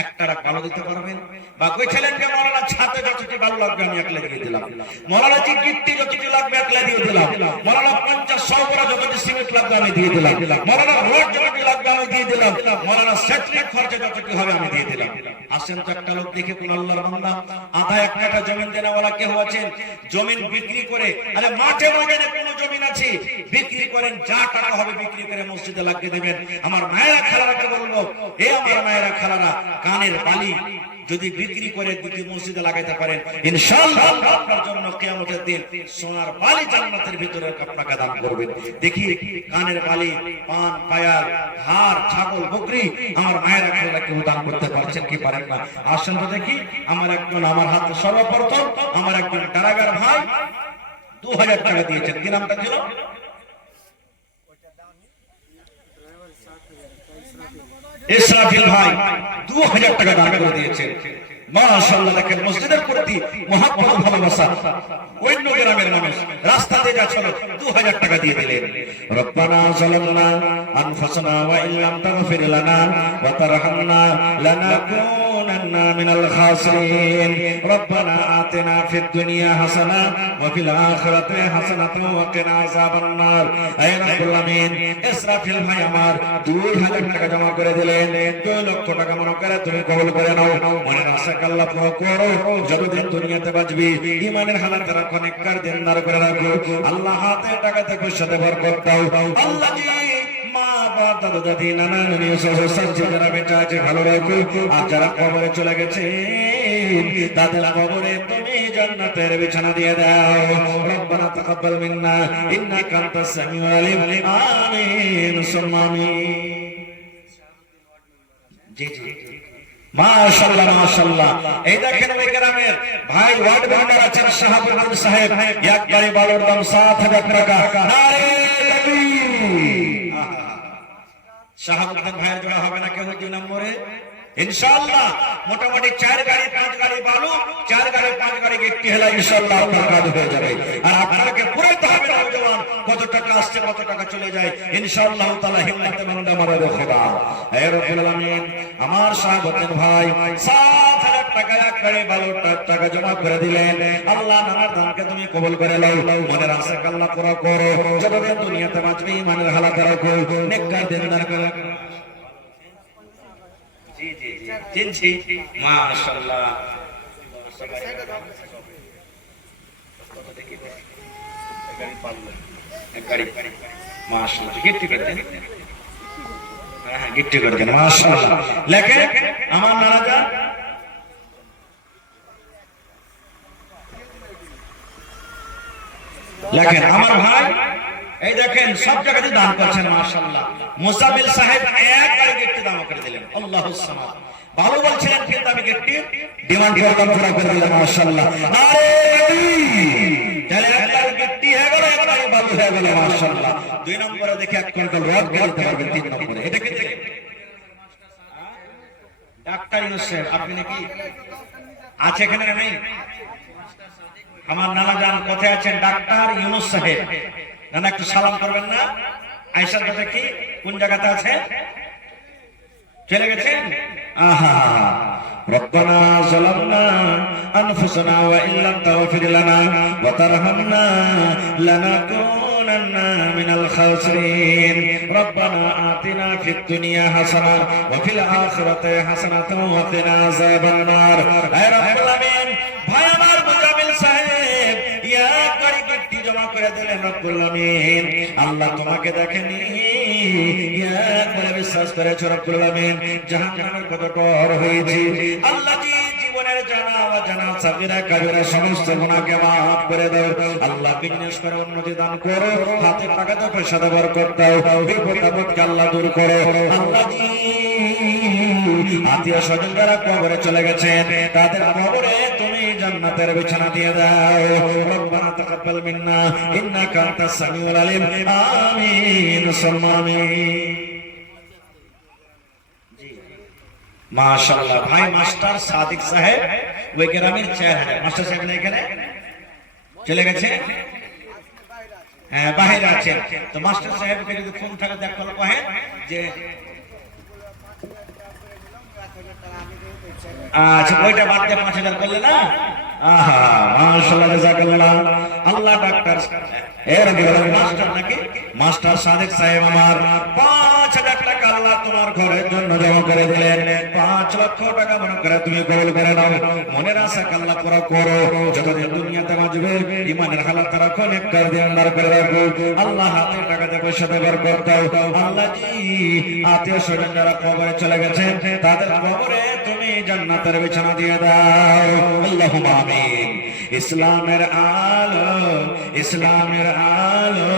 এক টাকা বালু দিতে পারবেন? বা কই ছেলেকে মাওলানা ছাতে যতটি বালু লাগবে আমি একলা দিয়ে দিলাম, মাওলানা জি গিট্টি যতটি লাগবে একলা দিয়ে দিলাম, মাওলানা 50-100 বড় যতটি সিমেন্ট লাগবে আমি দিয়ে দিলাম, মাওলানা রড যতটি লাগবে আমি দিয়ে দিলাম, মাওলানা সেটলিক খরচা যতটি হবে আমি দিয়ে দিলাম। আসেন তো একটা লোক দেখে কোন আল্লাহর বান্দা আধা এক কাঠা জমি দেনাওয়ালা কেউ আছেন, জমি বিক্রি করে, আরে মাঠে ময়দানে কোন জমি আছে বিক্রি করেন, যা টাকা হবে বিক্রি করে মসজিদে লাগিয়ে দেবেন। আমার মায়েরা খালারাকে বলবো, এ আমার মায়েরা খালারা, কানের বালি যদি বিক্রি করে দুটি মসজিদে লাগাইতে পারেন ইনশাআল্লাহ আপনার জন্য কিয়ামতের দিন সোনার বালি জান্নাতের ভিতরে আপনাকে দান করবেন। দেখি কানের বালি, পান, পায়াল, হার, ছাগল, বকরি আমার মায়েরা খালারা কেউ দান করতে পারছেন কি পারেন না? আসেন তো দেখি। আমার হাতে সর্বপ্রথম আমার একজন কারাগার ভাই 2000 টাকা দিয়েছেন। কি নামটা ছিল? ইসরাফিল ভাই 2000 টাকা দান করে দিয়েছেন। মাশাআল্লাহ, দেখেন মসজিদের প্রতি মহব্বত, ভালোবাসা। অন্য গ্রামের মানুষ রাস্তা দিয়ে যাচ্ছিল, 2000 টাকা দিয়ে দিলেন। রব্বানা যালামনা আনফুসানা ওয়া ইল্লাম তাগফির লানা ওয়া তারহামনা লানাকুনান্না মিনাল খাসিরিন। রব্বানা আতিনা ফিদ দুনিয়া হাসানা ওয়া ফিল আখিরাতি হাসানাতাও ওয়া কিনা আযাবান নার। আয় রাব্বুল আমিন, ইসরাফিল ভাই আমার 2000 টাকা জমা করে দিলেন। 2 লক্ষ টাকা মনে করে তুমি কবুল করে নাও। মনের আশা আল্লাহ পুরো করো, যতদিন দুনিয়াতে বাঁচবি ঈমানের হালাত রাখো, নেককার দিনদার করে রাখো। আল্লাহ হাতে টাকাতে খুশিতে বরকত দাও। আল্লাহ জি মা বাবা দাদা দাদি নানা নানি শ্বশুর যারা বেঁচে আছে ভালো রাখো, আর যারা কবরে চলে গেছে তাদের কবরে তুমি জান্নাতের বিছানা দিয়ে দাও। রব্বানা তাকাব্বাল মিন্না ইন্নাকা আনতাস সামিউল আলিম। আমিন সুম্মা আমিন। জি জি মাশাআল্লাহ মাশাআল্লাহ। এই দেখেন ওই গ্রামের ভাই ওয়ার্ড মেম্বার আছেন শাহাবুদ্দিন সাহেব, এক গাড়ি বালুর দাম 7000 টাকা। নারে তাকবীর। শাহাবুদ্দিন ভাইয়ের জোড়া হবে না কেউ 2 নম্বরে ইনশাআল্লাহ। মোটামুটি 4 গাড়ি 5 গাড়ি বালু, 4 গাড়ি 5 গাড়ি গিট্টি হলে ইনশাআল্লাহ আপনার কাজ হয়ে যাবে। আর আপনাকে পুরাইতে হবে না জওয়ান, কত টাকা আসছে কত টাকা চলে যায় ইনশাআল্লাহ তাআলা হিম্মতে মনটা মারা খোদা। হে রব্বুল আলামিন, আমার শাহাবুদ্দিন ভাই 7000 টাকা এক গাড়ি বালুর টাকা জমা করে দিলেন। আল্লাহ নানার দানকে তুমি কবুল করে নাও। মনের আশা আল্লাহ পুরো করো, যতদিন দুনিয়াতে বাঁচবি ইমানের হালাত রাখো, নেককার দিনদার করে। জি জি জি জি মাশাআল্লাহ। এক গাড়ি মাশাআল্লাহ গিফট করে দেন। হ্যাঁ গিফট করে দেন মাশাআল্লাহ। লেখেন আমার নানা জান, লেখেন আমার ভাই, এই দেখেন সব জায়গাতে দান করছেন মাশাআল্লাহ। মুসাবিল সাহেব এক গাড়ি গিফট দান করে দিলেন। আল্লাহুস সামাদ। ভালো বলছিলেন কিন্তু আমি গিফট ডিমান্ড করলাম, পুরো করে দিলাম মাশাআল্লাহ। আরে তাহলে এক গাড়ি গিফট হয়ে গেল, এক গাড়ি বালু হয়ে গেল মাশাআল্লাহ। 2 নম্বরে দেখে 1 কুইন্টাল রড কিনতে পারবেন। 3 নম্বরে এটা কি ডাক্তার ইউনুস সাহেব আপনি নাকি আছে এখানে? নেই। আমার নানা জান কোথায় আছেন? ডাক্তার ইউনুস সাহেব। নানা একটু সালাম করবেন না? আয়েশার কথা কি কোন জায়গাতে আছে? চলে গেছেন? আহা ربنا ظلمنا أنفسنا وإن لم تغفر لنا وترحمنا لنكونن من الخاسرين ربنا آتنا في الدنيا حسنة وفي الآخرة حسنة وقنا عذاب النار اے رب العالمین ভাই আমার মুজামিল সাহেব এক বাড়ি গিফট জমা করে দিলেন রব্বুল আলামিন আল্লাহ তোমাকে দেখেনি একবার বিশ্বাস করেছো রব্বুল আলামিন জাহান্নামের কত ডর হয়েছে আল্লাহ জি জীবনের জানা অজানা সাগীরা কাবিরা সমস্ত গুনাহকে maaf করে দাও আল্লাহ বিজনেস করে উন্নতি দান করো হাতে টাকাতে পয়সা বরকত দাও বিপদ আপদকে আল্লাহ দূর করো আল্লাহ জি আত্মীয় স্বজন যারা কবরে চলে গেছেন তাদের কবরে তুমি জান্নাতের বিছানা দিয়ে দাও রব্বানা তাকাব্বাল মিন্না ইন্নাকা আনতাস সামিউল আলিম আমিন সুম্মা আমিন মাশাআল্লাহ ভাই মাস্টার সাদিক সাহেব ওই গ্রামের চেয়ারম্যান মাস্টার সাহেব না এখানে চলে গেছে হ্যাঁ বাইরে আছেন তো মাস্টার সাহেবকে যদি ফোন থাকে দেখো কহেন যে আচ্ছা ওইটা বাদ দিয়ে 5000 করলে না আহা মাশাআল্লাহ জাযাকাল্লাহ আল্লাহ ডাক্তার এর গেলাম মাস্টার নাকি মাস্টার সাদিক সাহেব আমার 5000 টাকা আল্লাহ তোমার ঘরের জন্য জমা করে দিলেন 5 লক্ষ টাকা মনে করে তুমি কবুল করে নাও মনের আশা আল্লাহ পুরো করো যতদিন দুনিয়াতে বাঁচবে ঈমানের হালাত রাখো নেককার দিয়ে আল্লাহর করে রাখো আল্লাহ হাতে টাকাতে পয়সাতে বরকত দাও আল্লাহ জি আত্মীয় স্বজন যারা কবরে চলে গেছে তাদের কবরে তুমি জান্নাতের বিছানা দিয়ে দাও আল্লাহুম্মা আমিন ইসলামের আলো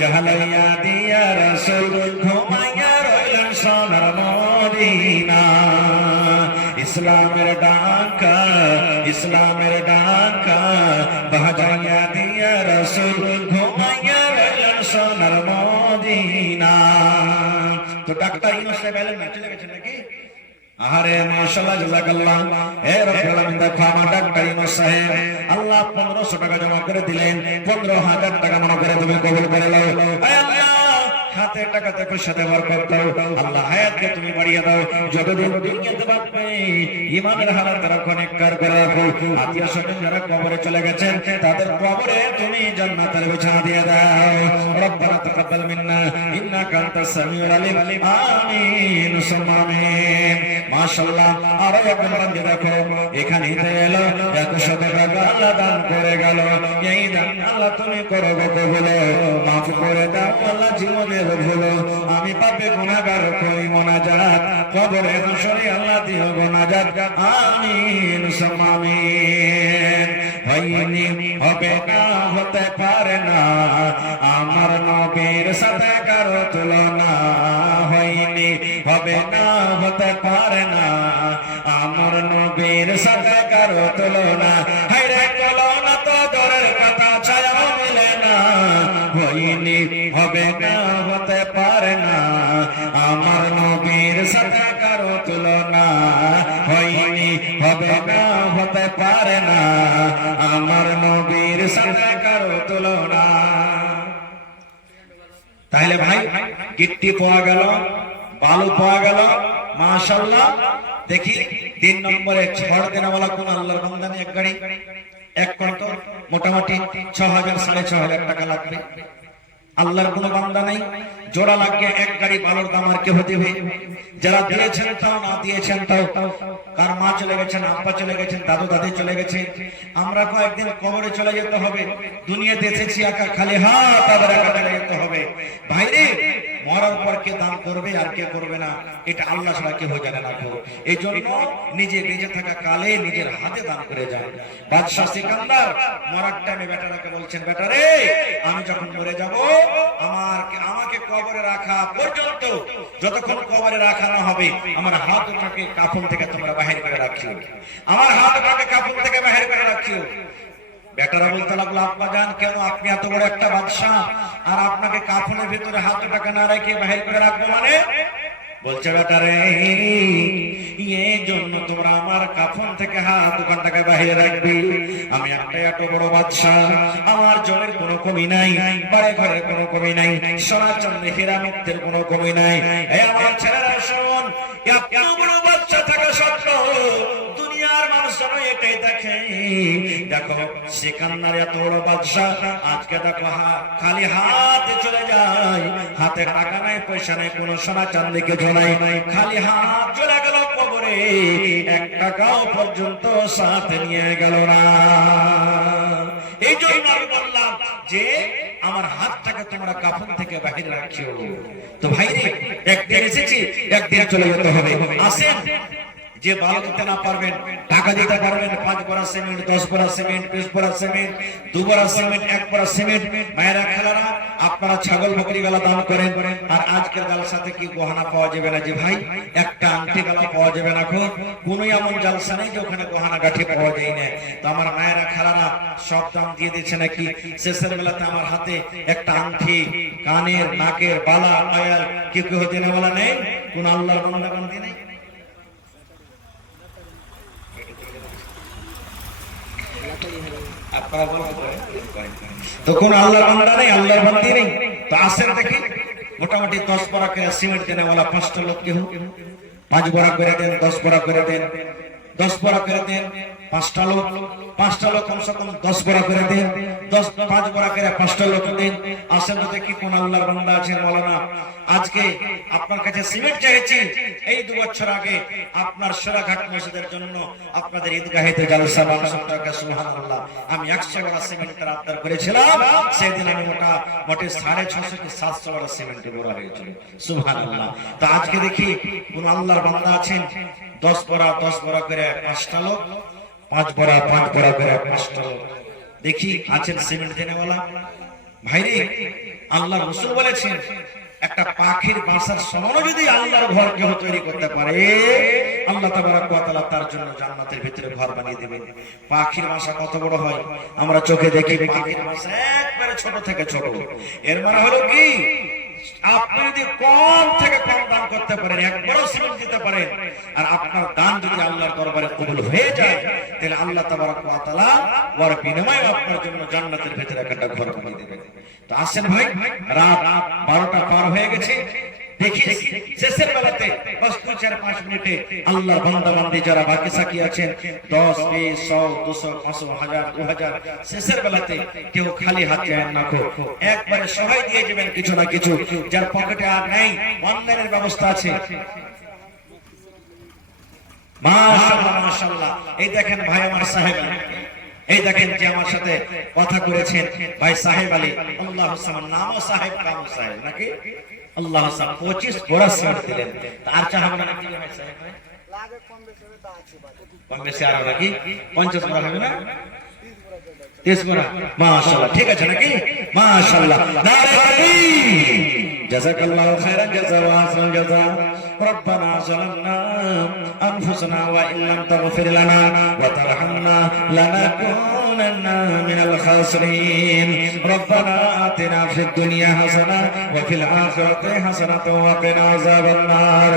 জাহালাইয়া দিয়া রাসূল ঘুমাইয়া রইলেন সোনার মদিনা ইসলামের ডাকা বাজাইয়া দিয়া রাসূল ঘুমাইয়া রইলেন সোনার মদিনা তো ডাক্তার ইউনুস সাহেব এলেন না চলে গেছেন নাকি আরে মাশাআল্লাহ জাযাকাল্লাহ এ রব্বুল আলামিন দেখো আমার ডাক্তার ইউনুস সাহেব আল্লাহ 1500 টাকা জমা করে দিলেন 15000 টাকা মনে করে তুমি কবুল করে নাও হে আল্লাহ হাতে টাকাতে পয়সাতে বরকত দাও আল্লাহ হায়াতকে তুমি বাড়িয়ে দাও যতদিন দুনিয়াতে বাঁচবে ঈমানের হালাত রাখো নেককার করে রাখো আত্মীয় স্বজন যারা কবরে চলে গেছেন তাদের কবরে তুমি জান্নাতের বিছানা দিয়ে দাও রব্বানা তাকাব্বাল মিন্না ইন্নাকা আনতাস সামিউল আলিম আমিন সুম্মা আমিন মাশাআল্লাহ আরো একজন বান্দা দেখো এখানে এলো 100 টাকা আল্লাহ দান করে গেল এই দান আল্লাহ তুমি করো গো কবুল maaf করে দাও আল্লাহ জীবনের ভুলো আমি পাপে গুনাহগার কই মোনাজাত কবরে হাসরে আল্লাহ দিও মোনাজাত আমিন সুম্মা আমিন হয়নি হবে না হতে পারে না আমার নবীর সাথে কারো তুলনা হয়নি হবে না হতে পারে না আমার নবীর সাথে কারো তুলনা হায়রে তুলনা তো দূরের কথা ছায়া মিলে না হয়নি হবে না হতে পারে না আমার নবীর সাথে কারো তুলনা হয়নি হবে না হতে পারে না আমার নবীর সাথে কারো তুলনা তাহলে ভাই গিট্টি পাওয়া গেল বালু পাওয়া গেল মাশাআল্লাহ দেখি 3 নম্বরে ছাড় দেনাওয়ালা কোন আল্লাহর বান্দা নিয়ে এক গাড়ি এক কত মোটামুটি 6000 6500 টাকা লাগবে আল্লাহর কোন বান্দা নাই জোড়া লাগিয়ে এক গাড়ি বালুর দাম আর কে হতে হবে যারা দিয়েছেন তাও না দিয়েছেন তাও কার মা চলে গেছেন আব্বা চলে গেছেন দাদু দাদি চলে গেছে আমরা কয়েকদিন কবরে চলে যেতে হবে দুনিয়াতে এসেছি একা খালি হাত আবার একা চলে যেতে হবে ভাইরে মরার পর কে দান করবে আর কে করবে না এটা আল্লাহ ছাড়া কেউ জানে না এই জন্য নিজে বেঁচে থাকা কালে নিজের হাতে দান করে যায় বাদশা সিকান্দার মরার টাইমে বেটারাকে বলছেন বেটারে আমি যখন মরে যাব আমাকে কবরে রাখা পর্যন্ত যতক্ষণ কবরে রাখা না হবে আমার হাতটাকে কাফন থেকে তোমরা বাহির করে রাখিও আমার হাতটাকে কাফন থেকে বাহির করে রাখিও বেটারা বলতে লাগলো আব্বা জান কেন আপনি এত বড় একটা বাদশা আর আপনাকে কাফনের ভিতরে হাতটাকে না রেখে বাহির করে রাখবো মানে বলছে বেটারে এই জন্য তোমরা আমার কাফন থেকে হাত দোকানটাকে বাহিরে রাখবে আমি একটা এত বড় বাদশা আমার জলের কোনো কমি নাই বাড়ি ঘরের কোনো কমি নাই সোনা চাঁদে হীরা মুক্তের কোনো কমি নাই এই আমার ছেলেরা শোন এত বড় বাচ্চা থাকা সত্ত্বেও দেখো সিকান্দার এত বড় বাদশাহ, আজকে দেখো খালি হাতে চলে যায়, হাতে টাকা নাই, পয়সা নাই, কোনো সোনা চাঁদি কিছু নাই, খালি হাত চলে গেল কবরে, 1 টাকাও পর্যন্ত সাথে নিয়ে গেল না। এই জন্য আমি বললাম যে আমার হাতটাকে তোমরা কাফন থেকে বাহিরে রাখিও। তো ভাইরে, একদিন এসেছি, একদিন চলে যেতে হবে। আসেন, যে বালু দিতে না পারবেন, টাকা দিতে পারবেন, 5 বড়া সিমেন্ট, 10 বড়া সিমেন্ট, 20 বড়া সিমেন্ট, 2 বড়া সিমেন্ট, 1 বড়া সিমেন্ট, মায়েরা খেলারা আপনারা ছাগল বকরি গলা দান করেন। আর আজকের জালসাতে কি গহনা পাওয়া যাবে না যে ভাই, একটা আংটি গলা পাওয়া যাবে না, কোন এমন জালসা নেই যে ওখানে গহনা গাঠি পাওয়া যায় না। তো আমার মায়েরা খেলারা সব দাম দিয়ে দিচ্ছে নাকি, শেষের বেলাতে আমার হাতে একটা আংটি, কানের, নাকের বালা, পায়াল কি কেউ দেনে বলা নেই, কোন আল্লাহর বান্দা বান্দি নেই। তো কোন আল্লাহর বান্দা নেই, আল্লাহর বান্দি নেই। তো আসেন দেখি, মোটামুটি 10 বড়া করে সিমেন্ট দেনে বলা 5টা লোক কেউ 5 বড়া করে দেন, 10 বড়া করে দেন, 10 বড়া করে দেন, 5টা লোক, 5টা লোক কমসে কম 10 বড়া করে দেন, 5 বড়া করে 5টা লোক দেন। আসেন তো দেখি কোন আল্লাহর বান্দা আছেন মাওলানা। আজকে আপনার কাছে সিমেন্ট চাইছি, এই 2 বছর আগে আপনার সোনাঘাট মসজিদের জন্য আপনাদের ঈদগাহেতে জালসা টাকা, সুবহানাল্লাহ, আমি 100 বড়া সিমেন্টের আবদার করেছিলাম, সেদিন আমি মোটে 650 কি 700 বড়া সিমেন্টে বড়া হয়েছিল, সুবহানাল্লাহ। তো আজকে দেখি কোন আল্লাহর বান্দা আছেন, 10 বড়া করে 5টা লোক, 5 বড়া করে 5টা লোক, দেখি আছেন সিমেন্ট দেনেওয়ালা। ভাইরে, আল্লাহর রাসূল বলেছেন একটা পাখির বাসার সমান যদি আল্লাহর ঘর কেউ তৈরি করতে পারে, আল্লাহ তাবারক ওয়া তাআলা তার জন্য জান্নাতের ভিতরে ঘর বানিয়ে দেবেন। পাখির বাসা কত বড় হয় আমরা চোখে দেখি, পাখির বাসা একবারে ছোট থেকে ছোট। এর মানে হলো কি, আপনি যদি কম থেকে কম দান করতে পারেন, 1 বড় সিমেন্ট দিতে পারেন, আর আপনার দান যদি আল্লাহর দরবারে কবুল হয়ে যায়, তাহলে আল্লাহ তাবারক ওয়া তাআলা ওর বিনিময়ে আপনার জন্য জান্নাতের ভিতরে একটা ঘর বানিয়ে দেবেন। তো আসেন ভাই, রাত 12টা পার হয়ে গেছে, দেখি শেষের বেলাতে 4-5 মিনিটে আল্লাহর বান্দা বান্দি যারা বাকি সাকি আছেন, 10, 20, 100, 200, 500, 1000, 2000, শেষের বেলাতে কেউ খালি হাতে আর না, একবারে সবাই দিয়ে যাবেন কিছু না কিছু। যার পকেটে আর নেই, অনলাইনের ব্যবস্থা আছে। মাশাআল্লাহ, মাশাআল্লাহ। এই দেখেন ভাই আমার সাহেব, এই দেখেন যে আমার সাথে কথা করেছেন ভাই সাহেব আলী, আল্লাহু সামান, নামও সাহেব, কামও সাহেব নাকি, আল্লাহ সাহেব 25 বড়া সিমেন্ট দিলেন। তার চাহাবে না কি ভাই সাহেব, লাগে কম বেশি আর নাকি 50 বড়া হবে না, 30 বড়া, মাশাআল্লাহ, ঠিক আছে নাকি, মাশাআল্লাহ। নারে তাকবীর, জাযাকাল্লাহু খাইরান জাযা ওয়া আহসানাল জাযা। ربنا ظلمنا أنفسنا وإن لم تغفر لنا وترحمنا لنكونن من الخاسرين ربنا آتنا في الدنيا حسنة وفي الآخرة حسنة وقنا عذاب النار।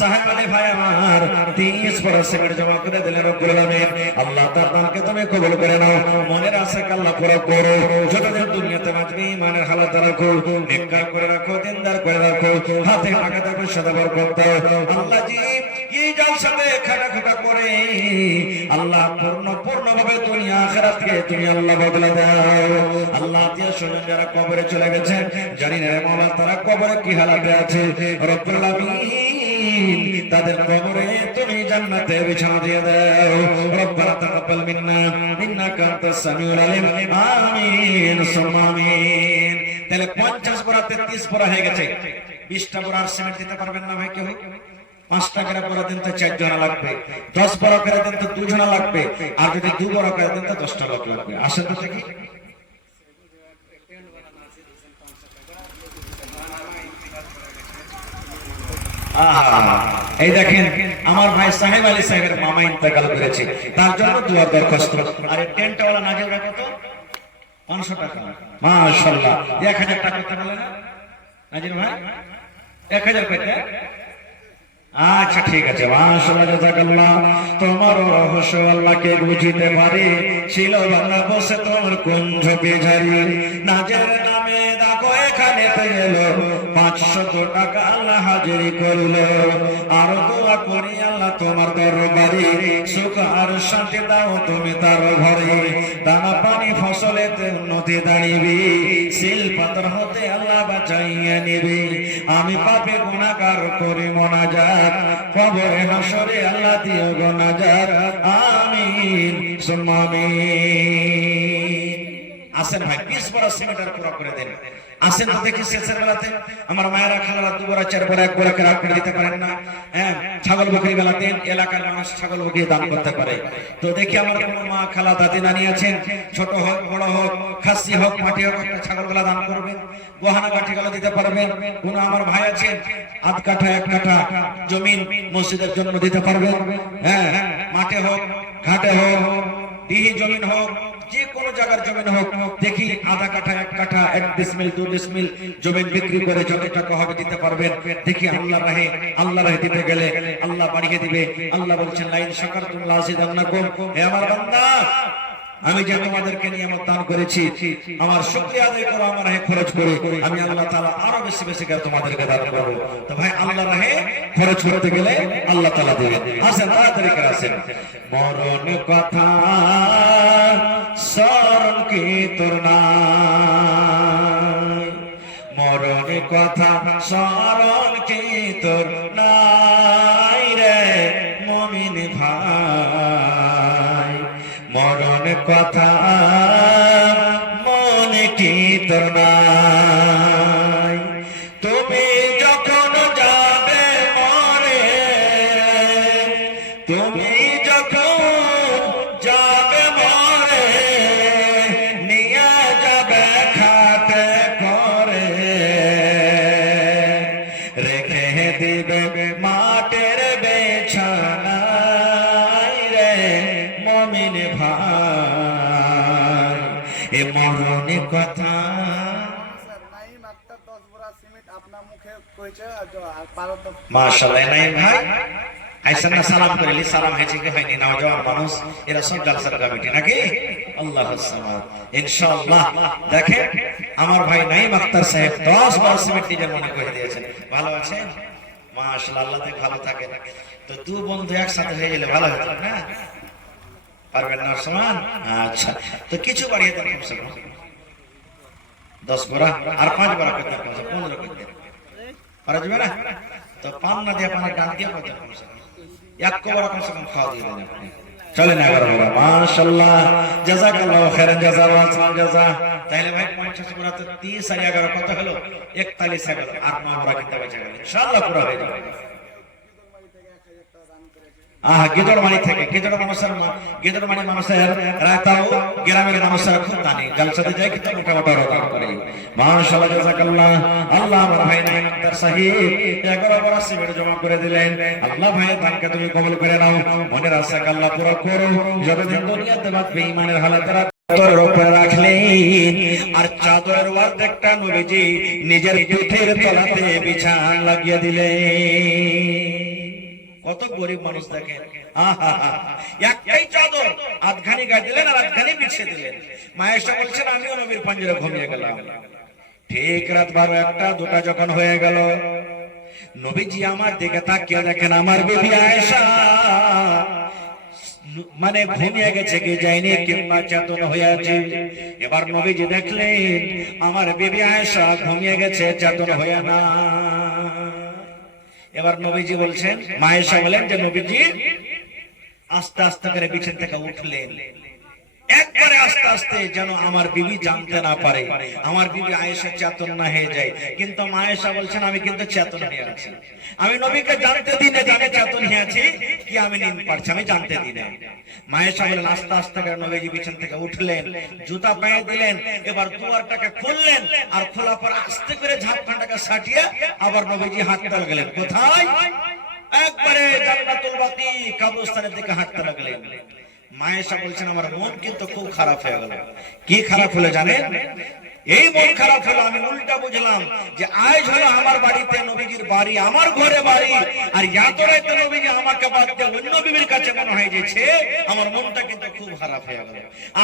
সাহেব আলী ভাই আমার 30 বড় সিমেন্ট জমা করে দিলেন রব্বুল আলামিন। আল্লাহ তার দানকে তুমি কবুল করে নাও, মনের আশা আল্লাহ পুরো করো, যতদিন দুনিয়াতে বাঁচবি ইমানের হালাত রাখো, নেককার করে রাখো, দিনদার করে রাখো, হাতে টাকা থাকো, সদা বরকত দাও। আল্লাহ জি এই জালসাতে খাটাখাটা করে আল্লাহ পূর্ণভাবে দুনিয়া আখিরাতকে তুমি আল্লাহ বদলে দাও। আল্লাহ দিয়ে শুনে যারা কবরে চলে গেছে, জানি না রে মাওলা তারা কবরে কি হালাতে আছে, রব্বুল আলামিন তাদের কবরে তুমি জান্নাতে বিছানা দিয়ে দাও। রব্বানা তাকাব্বাল মিন্না ইন্নাকা আনতাস সামিউল আলিম, আমিন সুম্মা আমিন। তাহলে 50 বড়াতে 30 বড়া হয়ে গেছে। 20টা বড়ার সিমেন্ট দিতে পারবেন না ভাই কেউ? 5 টাকা করে দিন তো 4 জন লাগবে, 10 বড়া করে দিন তো 2 জন লাগবে, আর যদি 2 বড়া করে দিন তো 10টা লোক লাগবে। আসেন তো দেখি, এই দেখেন আমার ভাই সাহেব আলী সাহেবের মামা ইন্তেকাল করেছে, তার জন্য দুয়ার দরখাস্ত। আর এই টেন্টওয়ালা নাজির রাখো তো 500 টাকা, মাশাআল্লাহ। 1000 টাকা করতে বলে না নাজির ভাই, 1000 কইতে। আচ্ছা ঠিক আছে, মাশাআল্লাহ, জাযাকাল্লাহ। তোমার রহস্য আল্লাহকে বুঝিতে পারে, ছিল বাংলা বসে তোমার কুঞ্জ বেঝারি, নাজের নামে দেখো এখানে পেল 500 টাকা আল্লাহ হাজিরি করলো, আর দোয়া করি আল্লাহ তোমার দরবারে সুখ আর শান্তি দাও তুমি তার ঘরে দানা পানি ফসলেতে উন্নতি দাঁড়িবে সিল পাথর হতে আল্লাহ বাঁচাইয়া নেবে আমি পাপে গুনাহগার করি মোনাজাত কবরে হাসরে আল্লাহ দিও গো নাজাত আমিন সুম্মা আমিন। আসেন ভাই 20 বড় সিমেন্টার পুরো করে দেন। আসেন তো দেখি শেষের বেলাতে আমার মায়েরা খালারা 2 বড় 4 বড় 1 বড় করে রাখ করে দিতে পারেন না? হ্যাঁ, ছাগল বকরি বেলাতে এলাকার মানুষ ছাগল বকরি দান করতে পারে। তো দেখি আমার কোনো মা খালা দাদি নানি আছেন, ছোট হোক বড় হোক খাসি হোক মাটি হোক একটা ছাগল বেলা দান করবেন, গহনা গাঠি গুলো দিতে পারবেন। কোন আমার ভাই আছেন আধ কাঠা 1 কাঠা জমিন মসজিদের জন্য দিতে পারবেন। হ্যাঁ, মাঠে হোক ঘাটে হোক ডিহি জমিন হোক যে কোনো জায়গার জমিন হোক দেখি আধা কাঠা 1 কাঠা 1 ডিসমিল 2 ডিসমিল জমিন বিক্রি করে যত টাকা হবে দিতে পারবেন। দেখি আল্লাহ রাহে দিতে গেলে আল্লাহ বাড়িয়ে দিবে। আল্লাহ বলছেন লাইন শাকারতুম লাযিদান্নাকুম। হে আমার বান্দা আমি যে তোমাদেরকে নিয়ামত দান করেছি আমার শুকরিয়া আদায় করো, আমার রাহে খরচ করে আমি আল্লাহ তাআলা আরো বেশি বেশি করে তোমাদেরকে দান করব। তো ভাই আল্লাহ রাহে খরচ করতে গেলে আল্লাহ তাআলা দিবেন। আসেন তাড়াতাড়ি করে আসেন। মরণ কথা স্মরণ কি তোর নাই, মরণ কথা স্মরণ কি তোর নাই রে মুমিন ভাই, মরণ কথা মনে কি তোর নাই। তুমি যখন যাবে মরে, তুমি যখন যাবে মরে নিয়ে যাবে খাটে করে, রেখে দিবে মাটির বিছানায় রে মুমিন ভাই, এ মরণ কথা। মাশাআল্লাহ নাইম ভাই আইসা না সালাম করিলি, সালাম হয়েছে কি হয়নি? নওজোয়ান মানুষ এরা সব জালসার কমিটি নাকি? আল্লাহুস সামাদ। ইনশাআল্লাহ দেখেন আমার ভাই নাইম আক্তার সাহেব 10 বার সিমেন্ট নিজের মনে করে দিয়েছেন। ভালো আছেন? মাশাআল্লাহ, আল্লাহ তাআলা ভালো থাকে। তো 2 বন্ধু একসাথে হয়ে গেলে ভালো হতো না? পারবেন না সমান? আচ্ছা, তো কিছু বাড়িয়ে দেন, কমসে কম 10 বড়া আর 5 বড়া করতে 15 করতে পারা যাবে না? তো পান না দিয়ে পানের ডান দিয়ে করতে কমসে কম 1 বড়া কমসে কম খাওয়া দিয়ে দেন আপনি। চলেন 11 বড়া। মাশাআল্লাহ, জাযাকাল্লাহু খাইরান জাযা ওয়া আহসান জাযা। তাহলে ভাই 50 বড়া তো 30 আর 11 কত হলো? 41 হলো। আর 9 বড়া কিনতে বেঁচে গেল, ইনশাআল্লাহ পুরো হয়ে যাবে। গিদড়মানি থেকে গিদড়মানি মানুষের রাতাও গ্রামের মানুষেরা খুব জানে, জলসাতে যায় কিন্তু মোটামুটি রোজা করে। মাশাআল্লাহ জাযাকাল্লাহ। আল্লাহ আমার ভাই নাইম আক্তার সাহেব 11 বড় সিমেন্ট জমা করে দিলেন। আল্লাহ ভাই দানকে তুমি কবুল করে নাও, মনের আশাকে আল্লাহ পুরো করো। যতদিন দুনিয়াতে বাঁচবে ঈমানের হালাতে চাদরের উপরে রাখলেন, আর চাদরের অর্ধেকটা নবীজি নিজের পিঠের তলাতে বিছান লাগিয়ে দিলেন। কত গরিব মানুষ দেখেন, একটাই চাদর আধখানি গায়ে দিলেন আর আধখানি বিছিয়ে দিলেন। মায়েশা বলছেন আমিও নবীর পাঞ্জরে ঘুমিয়ে গেলাম। ঠিক রাত 12, 1, 2 যখন হয়ে গেল, নবীজি আমার দিকে তাকিয়ে দেখেন আমার বিবি আয়েশা মানে ঘুমিয়ে গেছে কি যায়নি কিংবা চেতন হয়ে আছে। এবার নবীজি দেখলেন আমার বিবি আয়েশা ঘুমিয়ে গেছে, চেতন হয়ে না। এবার নবীজি বলছেন, মায়েশা বলেন যে নবীজি আস্তে আস্তে করে বিছানা থেকে উঠলেন, একবারে আস্তে আস্তে, যেন আমার বিবি জানতে না পারে, আমার বিবি আয়েশা চেতন না হয়ে যায়। কিন্তু মায়েশা বলছেন আমি কিন্তু চেতন হয়ে আছি, আমি নবীকে জানতে দিই না জানে চেতন হয়ে আছি কি আমি নিন পারছি, আমি জানতে দিই না। মায়েশা বলেন আস্তে আস্তে করে নবীজি বিছানা থেকে উঠলেন, জুতা পায়ে দিলেন, এবার দুয়ারটাকে খুললেন, আর খোলার পর আস্তে করে ঝাপখানটাকে সাটিয়ে আবার নবীজি হাঁটতে লাগলেন। কোথায়? একবারে জান্নাতুল বাকি কবরস্থানের দিকে হাঁটতে লাগলেন। মায়েশা বলছেন আমার মন কিন্তু খুব খারাপ হয়ে গেল। কি খারাপ হলো জানেন? এই মন খারাপ হলো, আমি উল্টা বুঝলাম যে আজ হলো আমার বাড়িতে নবীজির বাড়ি, আমার ঘরে বাড়ি, আর এত রাতে নবীজি আমাকে বাদ দিয়ে অন্য বিবির কাছে মনে হয়ে গেছে, আমার মনটা কিন্তু খুব খারাপ হয়ে গেল।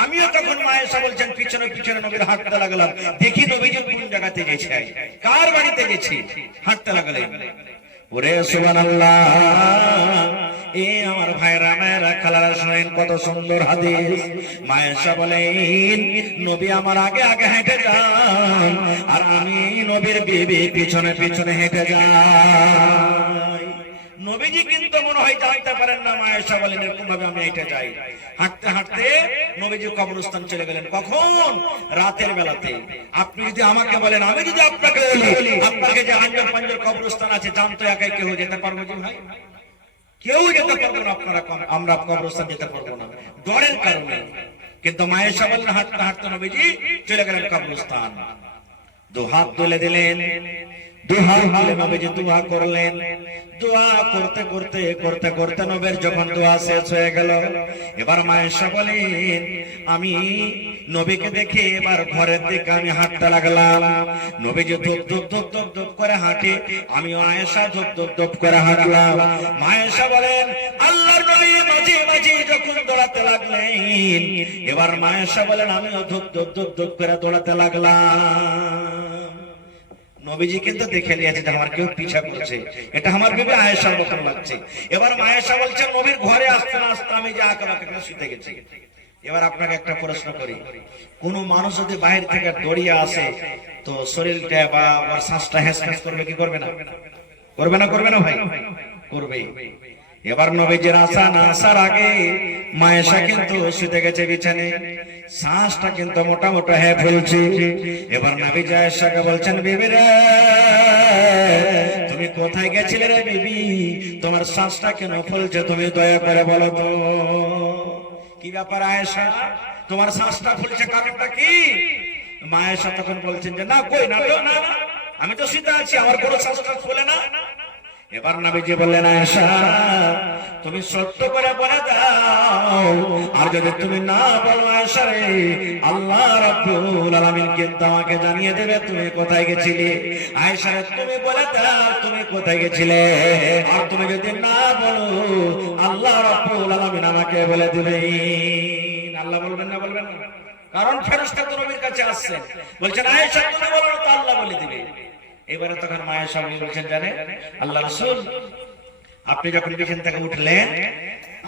আমিও তখন মায়েশা বলছেন পিছনে পিছনে নবীর হাঁটতে লাগলাম, দেখি নবীজি কোন জায়গাতে গেছে, কার বাড়িতে গেছে, হাঁটতে লাগলেন। ওরে সুবহানাল্লাহ, শোনেন কত সুন্দর হাদিস। মা আয়েশা বলেন নবী আমার আগে আগে হেঁটে যান আর আমি নবীর বিবি পিছনে পিছনে হেঁটে যাই। নবীজি কিন্তু মনে হয় জানতে পারেন না। মা আয়েশা বলেন এরকম ভাবে আমি হেঁটে যাই। হাঁটতে হাঁটতে নবীজি কবরস্থান চলে গেলেন। কখন? রাতের বেলাতে। আপনি যদি আমাকে বলেন, আমি যদি আপনাকে বলি আপনাকে যে হাঞ্জার পাঞ্জার কবরস্থান আছে জানতো একাই কেউ যেতে পারবো যে ভাই? কেউ যেতে পারবো না। আপনারা আমরা কবরস্থান যেতে পারবো না ডরের কারণে। কিন্তু মা আয়েশা বলেন হাঁটতে হাঁটতে নবীজি চলে গেলেন কবরস্থান। দু হাত তুলে দিলেন, দু হাত তুলে নবীজি দোয়া করলেন। দোয়া করতে করতে করতে করতে নবীর যখন দোয়া শেষ হয়ে গেল, এবার মা আয়েশা বলেন আমি নবীকে দেখে এবার ঘরের দিকে আমি হাঁটতে লাগলাম। নবীজি ধুপ ধুপ ধুপ ধুপ ধুপ করে হাঁটে, আমি আয়েশা ধুপ ধুপ ধুপ করে হাঁটলাম। মা আয়েশা বলেন আল্লাহর নবী মাঝে মাঝে যখন দৌড়াতে লাগলেন, এবার মা আয়েশা বলেন আমিও ধুপ ধুপ ধুপ ধুপ করে দৌড়াতে লাগলাম। নবীজি কিন্তু দেখে নিয়েছে যে আমার কেউ পিছা করছে, এটা আমার বিবি আয়েশার মতন লাগছে। এবার মা আয়েশা বলছেন নবীর ঘরে আসতে না আসতে আমি যে আঁকা শুতে গেছি। এবার আপনাকে একটা প্রশ্ন করি, কোন মানুষ যদি বাইরে থেকে দড়িয়ে আসে তো শরীরটা বা ওর শ্বাসটা হ্যাঁস হ্যাঁস করবে কি করবে না? করবে না? করবে না ভাই? করবে। এবার নবীজির আসা না আসার আগে মা আয়েশা কিন্তু শুতে গেছে বিছানে, শ্বাসটা কিন্তু মোটা মোটা হয়ে ফেলছে। এবার নবীজি আয়েশাকে বলছেন বিবি রে তুমি কোথায় গেছিলে রে বিবি, তোমার শ্বাসটা কেন ফেলছে তুমি দয়া করে বলো তো। কি ব্যাপার আয়েশা, তোমার শ্বাসটা ফুলছে কারণটা কি? মা আয়েশা তখন বলছেন যে না কই না না আমি তো শুতে আছি, আমার কোনো শ্বাসটা ফুলে না। এবার নবীজি বললেন আয়েশা তুমি সত্য করে বলে দাও, আর যদি তুমি না বলো আয়েশা রে আল্লাহ রাব্বুল আলামিন কিন্তু আমাকে জানিয়ে দেবে তুমি কোথায় গেছিলে। আয়েশা রে তুমি বলে দাও তুমি কোথায় গেছিলে, আর তুমি যদি না বলো আল্লাহ রাব্বুল আলামিন আমাকে বলে দিবেন। আল্লাহ বলবেন না? বলবেন না? কারণ ফেরেশতা তো নবীর কাছে আসছে, বলছেন আয়েশা তুমি বলো তো আল্লাহ বলে দিবে। এবারে তখন মা আয়েশা বলছেন জানে আল্লাহ রাসূল আপনি যখন বিছানা থেকে উঠলেন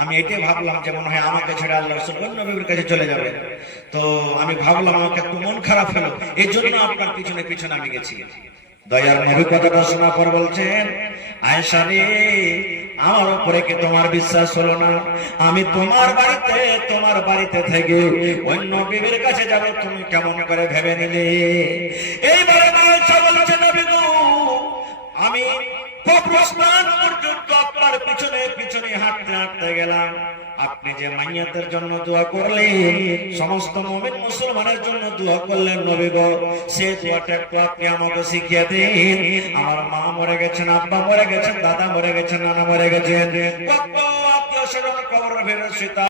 আমি এটাই ভাবলাম যে মনে হয় আমাকে ছেড়ে আল্লাহ রাসূল অন্য নবীর কাছে চলে যাবে, তো আমি ভাবলাম আমাকে একটু মন খারাপ হলো, এই জন্য আপনার পিছনে পিছনে আমি গেছি। দয়ার নবী কথাটা শোনার পর বলছেন আয়েশা রে আমার উপরে কি তোমার বিশ্বাস হলো না? আমি তোমার বাড়িতে থেকে অন্য বিবির কাছে যাব তুমি কেমন করে ভেবে নিলে? এইবারে আয়েশা বলছে নবী গো আমি কবরস্থান পর্যন্ত আপনার পিছনে পিছনে হাঁটতে হাঁটতে গেলাম, আপনি যে মাইয়াতের জন্য দোয়া করলেন সমস্ত মুমিন মুসলমানের জন্য দোয়া করলেন নবী গো সেই দোয়াটা একটু আপনি আমাকে শিখিয়ে দিন। আমার মা মরে গেছেন, আব্বা মরে গেছেন, দাদা মরে গেছেন, নানা মরে গেছেন, কত আত্মীয় স্বজন কবরে ফেরত